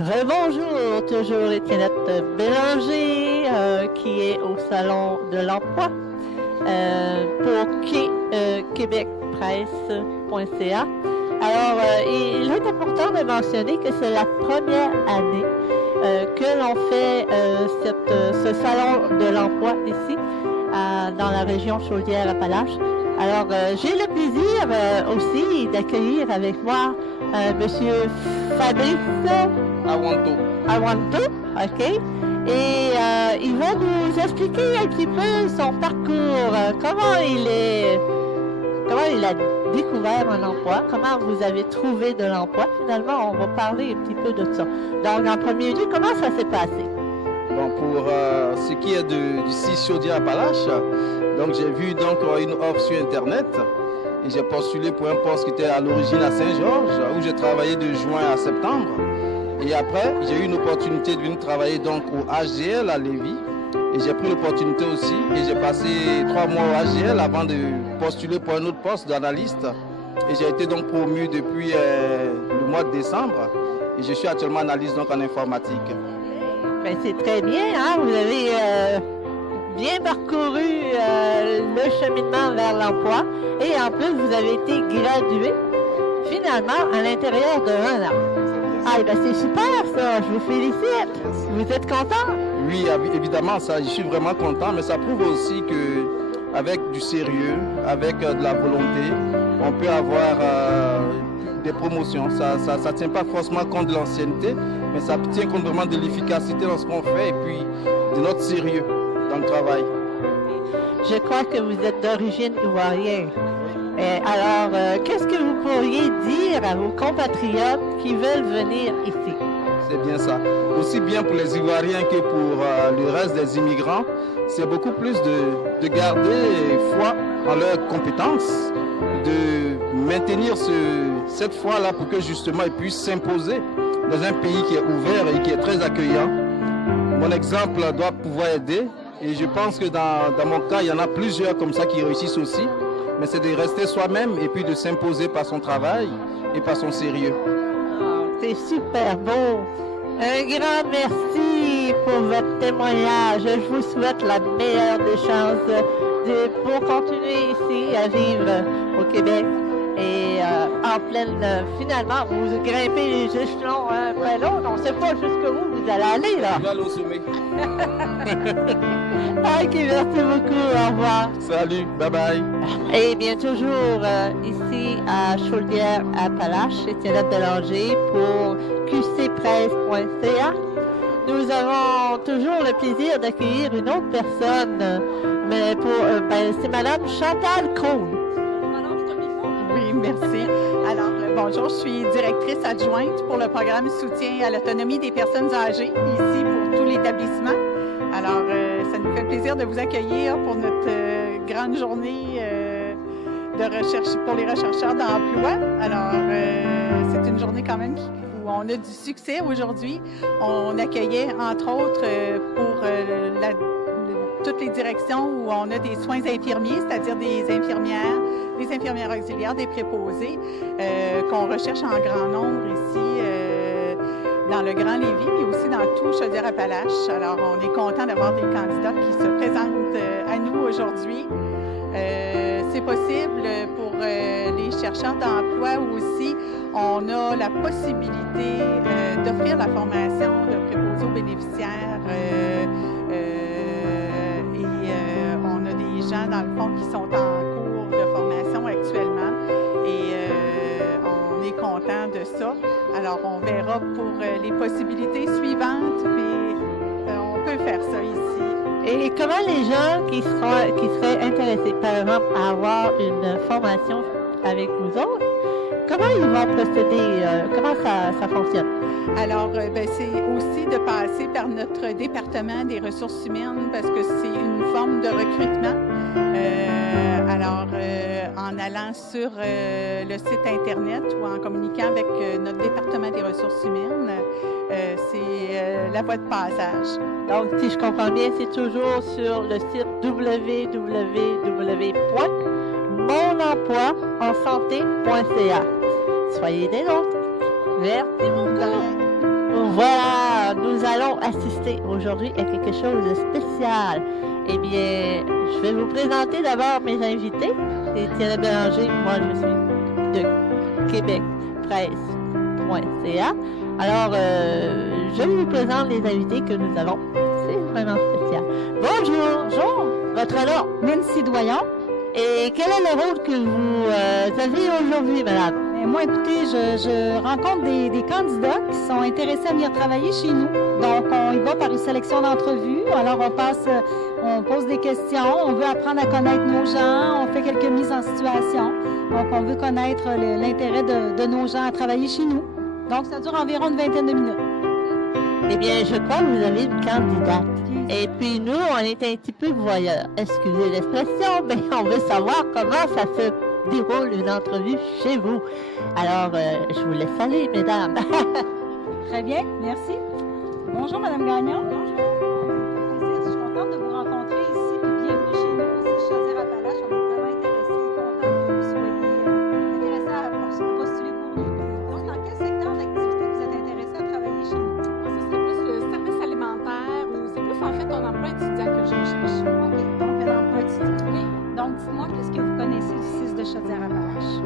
Rebonjour, toujours Étiennette Bélanger qui est au Salon de l'Emploi pour québecpresse.ca. Alors, il est important de mentionner que c'est la première année que l'on fait ce Salon de l'Emploi ici, dans la région Chaudière-Appalaches. Alors, j'ai le plaisir aussi d'accueillir avec moi Monsieur Fabrice Awanto, ok. Et il va nous expliquer un petit peu son parcours, comment il a découvert un emploi, comment vous avez trouvé de l'emploi. Finalement, on va parler un petit peu de ça. Donc, en premier lieu, comment ça s'est passé? Bon, pour ce qui est du site Chaudière-Appalaches, donc j'ai vu donc une offre sur Internet et j'ai postulé pour un poste qui était à l'origine à Saint-Georges, où j'ai travaillé de juin à septembre. Et après, j'ai eu une opportunité de venir travailler donc au HGL à Lévis. Et j'ai pris l'opportunité aussi et j'ai passé 3 mois au HGL avant de postuler pour un autre poste d'analyste. Et j'ai été donc promu depuis le mois de décembre. Et je suis actuellement analyste donc en informatique. Ben, c'est très bien, hein? Vous avez bien parcouru le cheminement vers l'emploi. Et en plus, vous avez été gradué finalement à l'intérieur de 1 an. Ah, ben c'est super ça, je vous félicite. Vous êtes content? Oui, évidemment, ça, je suis vraiment content, mais ça prouve aussi que avec du sérieux, avec de la volonté, on peut avoir des promotions. Ça ne tient pas forcément compte de l'ancienneté, mais ça tient compte vraiment de l'efficacité dans ce qu'on fait et puis de notre sérieux dans le travail. Je crois que vous êtes d'origine ivoirienne. Alors, qu'est-ce que vous pourriez dire à vos compatriotes qui veulent venir ici? C'est bien ça. Aussi bien pour les Ivoiriens que pour le reste des immigrants, c'est beaucoup plus de garder foi en leurs compétences, de maintenir cette foi-là pour que justement ils puissent s'imposer dans un pays qui est ouvert et qui est très accueillant. Mon exemple doit pouvoir aider et je pense que dans mon cas, il y en a plusieurs comme ça qui réussissent aussi. Mais c'est de rester soi-même et puis de s'imposer par son travail et par son sérieux. Oh, c'est super beau. Un grand merci pour votre témoignage. Je vous souhaite la meilleure des chances pour continuer ici à vivre au Québec. Et en pleine, finalement, vous grimpez les échelons un après l'autre. On ne sait pas jusqu'où vous allez aller, là. Je vais aller au sommet. Ok, merci beaucoup. Au revoir. Salut, bye bye. Et bien, toujours ici à Chaudière-Appalaches, Étiennette Bélanger pour qcpresse.ca. Nous avons toujours le plaisir d'accueillir une autre personne, mais c'est Madame Chantal Cole. Oui, merci. Alors, bonjour, je suis directrice adjointe pour le programme soutien à l'autonomie des personnes âgées, ici pour tout l'établissement. Alors, ça nous fait plaisir de vous accueillir pour notre grande journée de recherche pour les rechercheurs d'emploi. Alors, c'est une journée quand même où on a du succès aujourd'hui. On accueillait, entre autres, pour toutes les directions où on a des soins infirmiers, c'est-à-dire des infirmières auxiliaires, des préposés, qu'on recherche en grand nombre ici dans le Grand Lévis, mais aussi dans tout Chaudière-Appalaches. Alors, on est content d'avoir des candidats qui se présentent à nous aujourd'hui. C'est possible pour les chercheurs d'emploi aussi. On a la possibilité d'offrir la formation de préposés aux bénéficiaires on a des gens, dans le fond, qui sont en cours de formation actuellement et on est content de ça. Alors, on verra pour les possibilités suivantes, mais on peut faire ça ici. Et comment les gens qui seraient intéressés, par exemple, à avoir une formation avec vous autres, comment ils vont procéder? Comment ça fonctionne? Alors, c'est aussi de passer par notre département des ressources humaines parce que c'est une forme de recrutement. En allant sur le site Internet ou en communiquant avec notre département des ressources humaines, c'est la voie de passage. Donc, si je comprends bien, c'est toujours sur le site www.monemploiensanté.ca. Soyez des nôtres. Merci beaucoup. Voilà. assister aujourd'hui à quelque chose de spécial. Eh bien, je vais vous présenter d'abord mes invités. C'est Thierry Bélanger, moi je suis de québecpresse.ca. Alors, je vous présente les invités que nous avons. C'est vraiment spécial. Bonjour! Bonjour! Votre nom? Nancy Doyon. Et quel est le rôle que vous avez aujourd'hui, madame? Moi, écoutez, je rencontre des candidats qui sont intéressés à venir travailler chez nous. Donc, on y va par une sélection d'entrevues. Alors, on pose des questions, on veut apprendre à connaître nos gens, on fait quelques mises en situation. Donc, on veut connaître l'intérêt de nos gens à travailler chez nous. Donc, ça dure environ une vingtaine de minutes. Eh bien, je crois que vous avez une candidate. Et puis, nous, on est un petit peu voyeurs. Excusez l'expression, mais on veut savoir comment ça se déroule une entrevue chez vous. Alors, je vous laisse aller, mesdames. Très bien, merci. Bonjour, Madame Gagnon. Bonjour. Je suis contente de vous rencontrer ici, puis bienvenue chez nous aussi, Chaudière-Appalaches. On est vraiment intéressés, contents que vous soyez intéressés à postuler pour nous. Donc, dans quel secteur d'activité vous êtes intéressés à travailler chez nous? Ce serait plus le service alimentaire ou c'est plus en fait un emploi étudiant que je recherche. OK, donc un emploi étudiant. Oui. Donc, dites-moi, qu'est-ce que vous connaissez du CIS de Chaudière-Appalaches?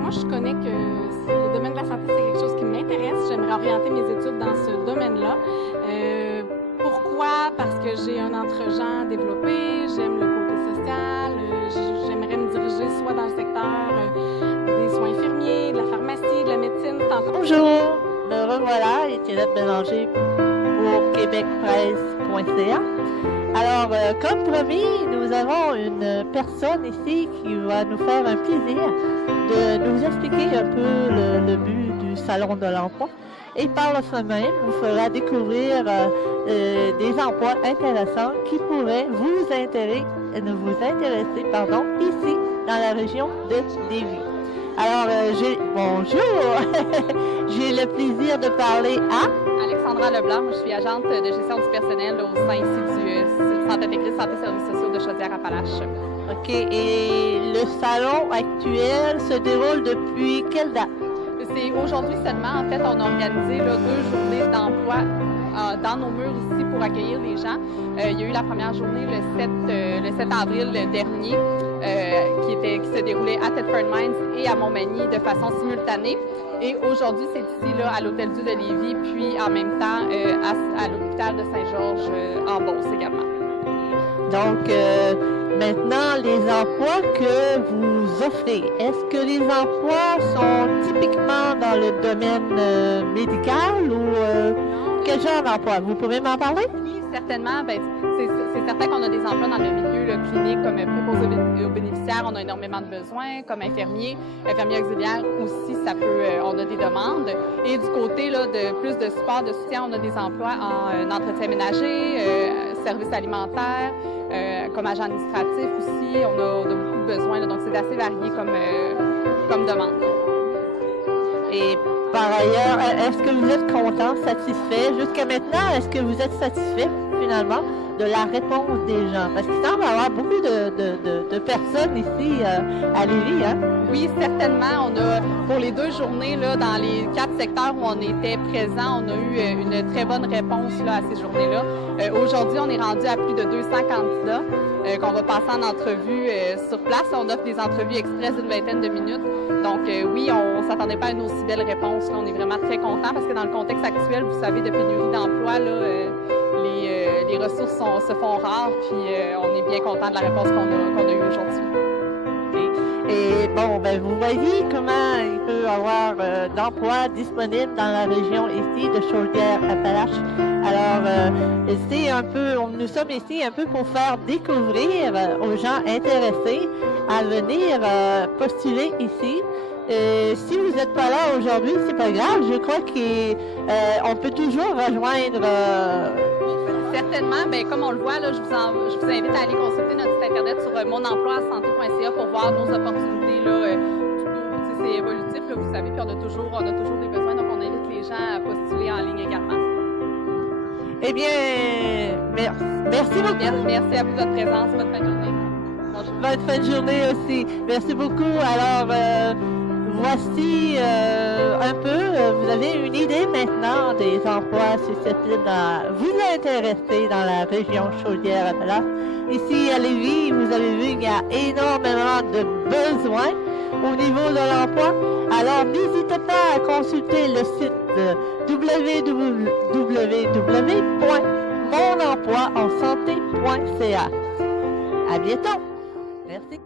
Moi, je connais que le domaine de la santé, c'est quelque chose qui m'intéresse. J'aimerais orienter mes études dans ce domaine-là. Pourquoi? Parce que j'ai un entre-genre développé, j'aime le côté social, j'aimerais me diriger soit dans le secteur des soins infirmiers, de la pharmacie, de la médecine. Bonjour, me revoilà, Étienne Bélanger pour québecpresse.ca. Alors, comme promis, nous avons une personne ici qui va nous faire un plaisir de nous expliquer un peu le but du Salon de l'emploi. Et par le fait même, vous fera découvrir des emplois intéressants qui pourraient vous intéresser ici, dans la région de Lévis. Alors, bonjour! J'ai le plaisir de parler à Alexandra Leblanc, moi je suis agente de gestion du personnel au sein ici du Centre intégré de santé et services sociaux de Chaudière-Appalaches. OK. Et le salon actuel se déroule depuis quelle date? C'est aujourd'hui seulement. En fait, on a organisé 2 journées d'emploi dans nos murs ici pour accueillir les gens. Il y a eu la première journée le 7 avril dernier qui se déroulait à Thetford Mines et à Montmagny de façon simultanée. Et aujourd'hui, c'est ici à l'Hôtel-Dieu de Lévis, puis en même temps à l'hôpital de Saint-Georges en Beauce également. Donc, maintenant, les emplois que vous offrez, est-ce que les emplois sont typiquement dans le domaine médical ou quel genre d'emploi? Vous pouvez m'en parler? Oui, certainement. C'est certain qu'on a des emplois dans le milieu clinique comme préposé aux bénéficiaires, on a énormément de besoins, comme infirmier auxiliaire aussi, on a des demandes. Et du côté de plus de support, de soutien, on a des emplois en entretien ménager, services alimentaires, comme agent administratif aussi, on a beaucoup de besoins, donc c'est assez varié comme demande. Et par ailleurs, est-ce que vous êtes content, satisfait? Jusqu'à maintenant, est-ce que vous êtes satisfait finalement de la réponse des gens? Parce qu'il semble y avoir beaucoup de personnes ici à Lévis, hein? Oui, certainement. On a, pour les 2 journées, dans les 4 secteurs où on était présents, on a eu une très bonne réponse à ces journées-là. Aujourd'hui, on est rendu à plus de 200 candidats qu'on va passer en entrevue sur place. On offre des entrevues express d'une vingtaine de minutes. Donc oui, on ne s'attendait pas à une aussi belle réponse. Là. On est vraiment très contents parce que dans le contexte actuel, vous savez, de pénurie d'emploi, les ressources se font rares. Puis on est bien contents de la réponse qu'on a eue aujourd'hui. Et bon, vous voyez comment il peut y avoir d'emplois disponibles dans la région ici de Chaudière-Appalaches. Alors, nous sommes ici un peu pour faire découvrir aux gens intéressés à venir postuler ici. Si vous n'êtes pas là aujourd'hui, c'est pas grave. Je crois qu'on peut toujours rejoindre. Certainement, comme on le voit, je vous invite à aller consulter notre site internet sur monemploisanté.ca pour voir nos opportunités. C'est évolutif, vous savez, puis on a toujours des besoins, donc on invite les gens à postuler en ligne également. Eh bien, merci beaucoup. Merci à vous de votre présence, bonne fin de journée. Bonjour. Bonne fin de journée aussi. Merci beaucoup. Alors, voici un peu, vous avez une idée maintenant des emplois susceptibles de vous intéresser dans la région Chaudière-Appalaches. Ici à Lévis, vous avez vu qu'il y a énormément de besoins au niveau de l'emploi. Alors n'hésitez pas à consulter le site www.monemploi-en-santé.ca. À bientôt. Merci.